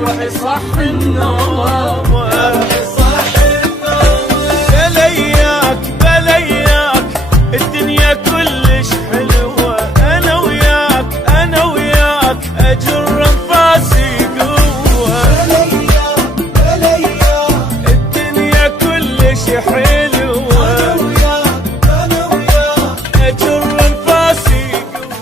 روحي صح النوم، بلياك بلياك الدنيا كلش حلوة، أنا وياك أنا وياك أجر أنفاسي قوة. بلياك الدنيا كلش حلوة، أنا وياك أجر أنفاسي قوة.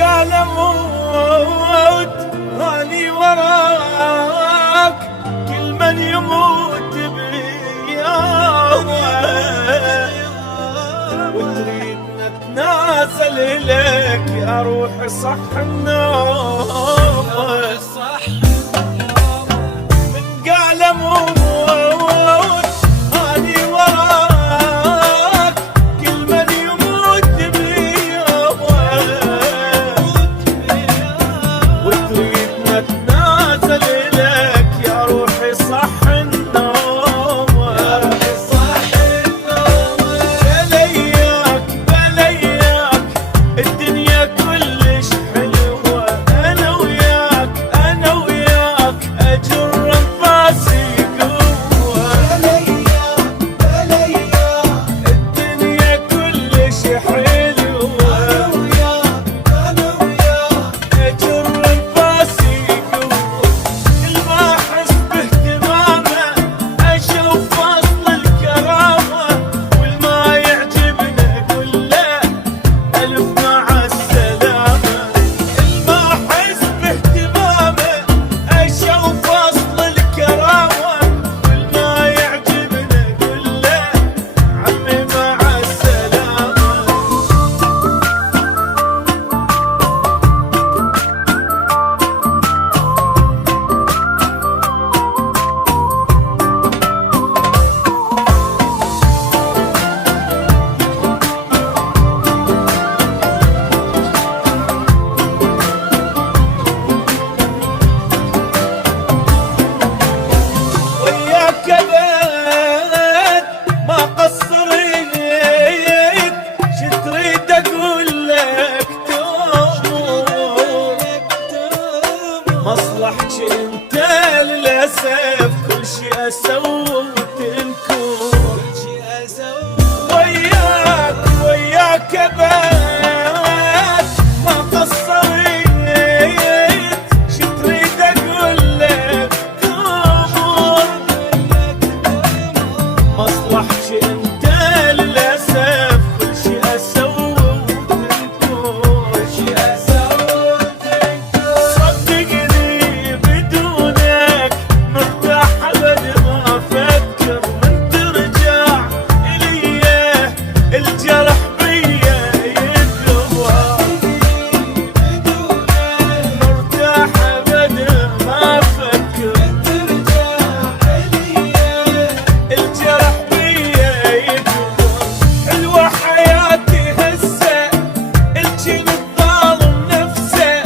قال اموت راني وراك، كل من يموت بياه، وتريد نتنازل لك يا روحي صح النوم. من قال اموت راني وراك، كل من يموت بياه، وتريد نتنازل لك يا روحي صح النوم. بلياك بلياك الدنيا كلش حلوة، أنا وياك أنا وياك أجر أنفاسي قوة. الدنيا كلش حلوة، أنا وياك أجر أنفاسي قوة. الما أحس باهتمامه أشوف فصل الكرامة، والما يعجبنا أقول له ألف مع السلامة. الما أحس باهتمامه أشوف فصل الكرامة، والما يعجبنا أقول له عمي مع السلامة. وياك ابد ما قصرت، شو تريد اقول لك تؤمر، مصلحتي انت للاسف كل شي اسوي وتنكر. وياك وياك ابد ما قصرت، شو تريد اقول لك تؤمر، مصلحتي انت للاسف كل شي اسوي وتنكر. صدقني بدونك مرتاح ابد ما افكر، من ترجع الي الجرح بيا يقوى. مرتاح ابد ما افكر، الجرح بيا يقوى. حلوة حياتي هسه الجن الظالم نفسه،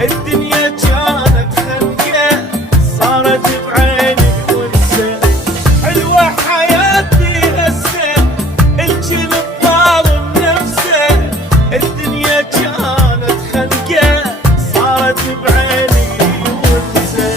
الدنيا كانت خنقة صارت بعيني ونسة. حلوة حياتي هسه الجن الظالم نفسه، الدنيا كانت خنقة صارت بعيني ونسة.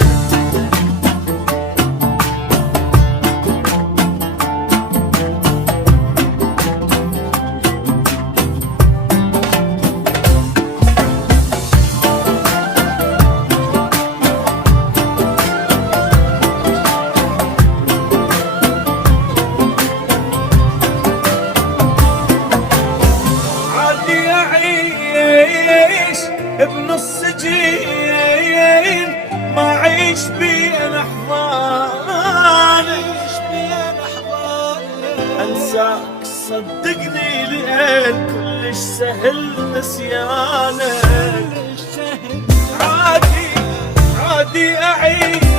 عادي أعيش بنص جيل، ما أعيش بين أحضان، أنساك صدقني لأن كلش سهل نسيانك. عادي عادي أعيش